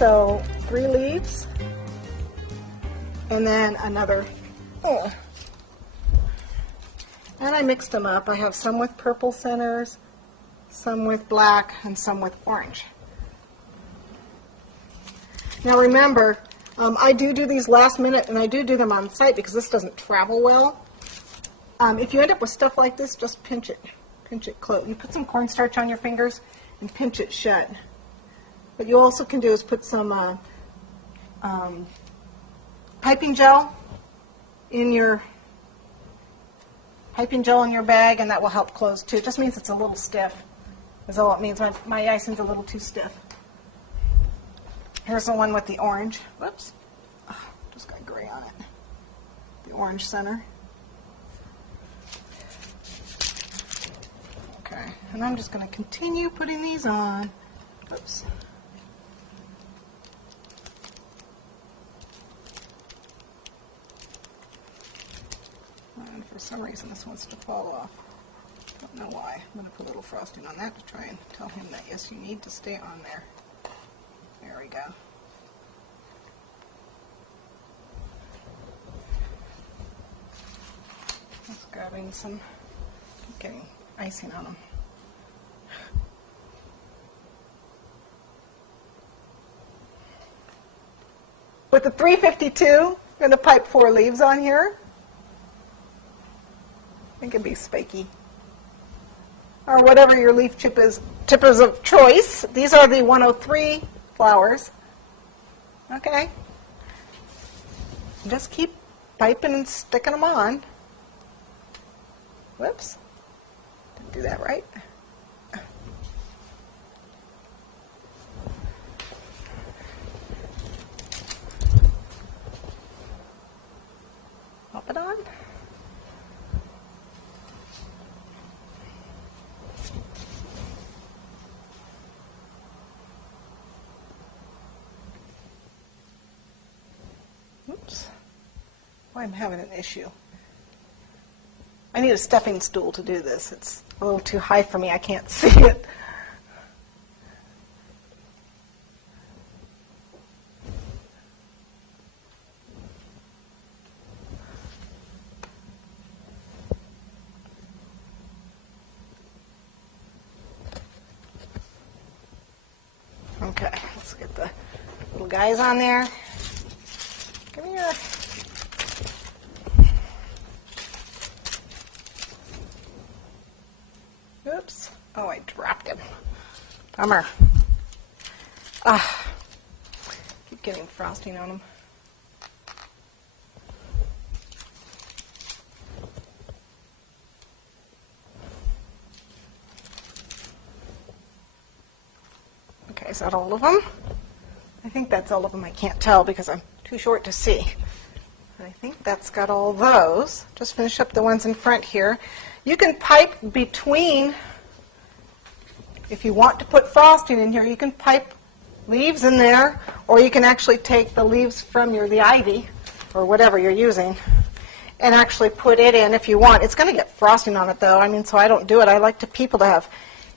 So 3 leaves, and then another, and I mixed them up. I have some with purple centers, some with black, and some with orange. Now remember, I do these last minute, and I do them on site because this doesn't travel well. If you end up with stuff like this, just pinch it close. You put some cornstarch on your fingers and pinch it shut. What you also can do is put some piping gel in your bag, and that will help close too. It just means it's a little stiff. That's all it means. My icing's a little too stiff. Here's the one with the orange. Whoops. Oh, just got gray on it. The orange center. Okay, and I'm just going to continue putting these on. Whoops. And for some reason this wants to fall off. Don't know why. I'm going to put a little frosting on that to try and tell him that yes, you need to stay on there. There we go. Just grabbing some, getting icing on them. With the 352, I'm going to pipe 4 leaves on here. It can be spiky, or whatever your leaf tip is of choice. These are the 103 flowers. Okay. Just keep piping and sticking them on. Whoops. Didn't do that right. Pop it on. Oops. Well, I'm having an issue. I need a stepping stool to do this. It's a little too high for me. I can't see it. Okay, let's get the little guys on there. Come here. Oops. Oh, I dropped him. Bummer. Keep getting frosting on him. Okay, is that all of them? I think that's all of them. I can't tell because I'm too short to see. I think that's got all those. Just finish up the ones in front here. You can pipe between, if you want to put frosting in here, you can pipe leaves in there, or you can actually take the leaves from the ivy, or whatever you're using, and actually put it in if you want. It's going to get frosting on it though, so I don't do it. I like people to have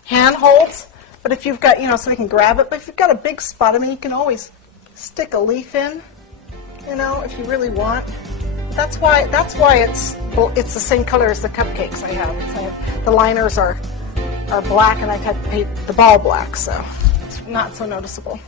handholds, but if you've got, so they can grab it, but if you've got a big spot, you can always stick a leaf in, if you really want. That's why it's the same color as the cupcakes I have. The liners are black, and I've had the ball black, so it's not so noticeable.